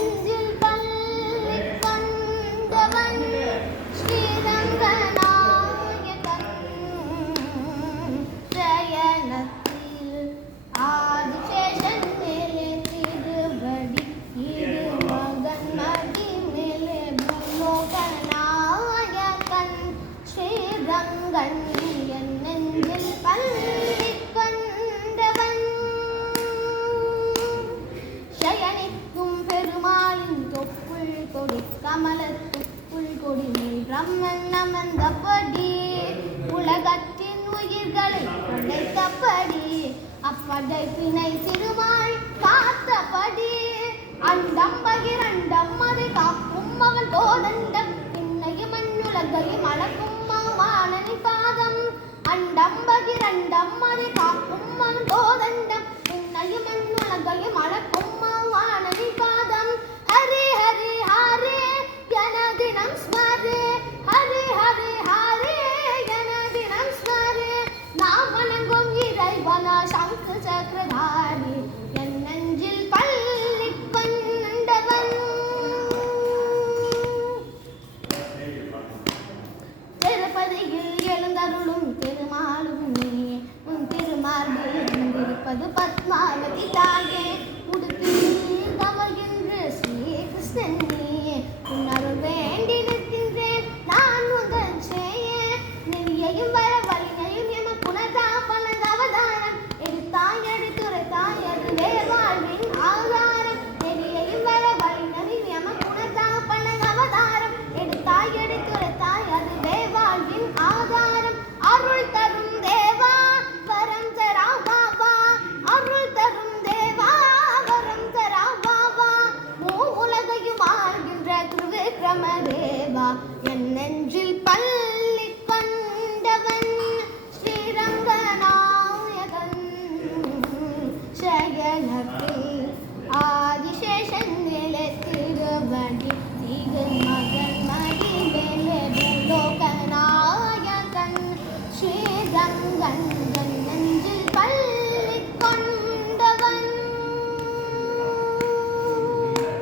நெஞ்சில் பள்ளி கொண்டவன் ஸ்ரீரங்கநாயகன் சயனத்தில் ஆதிசேஷன் மேலே திருவடி இரு மகன் மடி மேலே பூலோகநாயகன் ஸ்ரீரங்கன் என் நெஞ்சில் பள்ளி கொண்டவன் சயனிக்கும் பெருமாளின் தொப்புள் கொடி கமலத்துக்குள் கொடிமேல் பிரம்மன் அமர்ந்தபடி உலகத்தின் உயிர்களை படைத்தபடி அப்படைப்பினை திருமால் காத்தபடி அண்டம் பகிரண்டம் அது காக்கும் அவன் தோதண்டம் பின்னையும் மண்ணுலகையும் அளக்கும் வாணனி பாதம் அண்டம் பகிரண்டம் அது காக்கும் அவன் தோதண்டம் பின்னையும் மண்ணுலகையும் அளக்கும் வாணனி பாதம் ஹரி ஹரி ஹரே எனதினம் ஸ்மரே ஹரி ஹரி ஹரே எனதினம் ஸ்மரே நாம் வணங்கும் இறைவனா சங்கு சக்கரதாரி என் நெஞ்சில் பள்ளி கொண்டவன் திருப்பதியில் எழுந்தருளும் திருமாலும் நீ உன் திருமார்பில் இருப்பது பத்மாவதி தாயே உடுத்தில் கவர்கின்ற ஸ்ரீகிருஷ்ணன் நீ உன்னருள் வேண்டி நிற்கின்றேன் நான் முதல் செய்ய நெறியையும் வர வலிமையும் எம புனதா பலன் அவதாரம் எடுத்தாய் எடுத்துரைத்தாய் அதுவே வாழ்வின் ஆதாரம் நெறியையும் வர வலிமையும் எம புனதா பலன் அவதாரம் எடுத்தாய் எடுத்துரைத்தாய் அதுவே வாழ்வின் ஆதாரம் அருள் தரும் தேவா வரம் தரா பாபா அருள் தரும் தேவா வரம் தரா பாபா உலகையும் ஆள்கின்ற திருவிக்ரம தேவா என் நெஞ்சில் பள்ளி கொண்டவன் ஸ்ரீரங்கநாயகன் சயனத்தில் ஆதிசேஷன் மேலே திருவடி திகழ் மகன் மடி மேலே பூலோகநாயகன் ஸ்ரீரங்கன்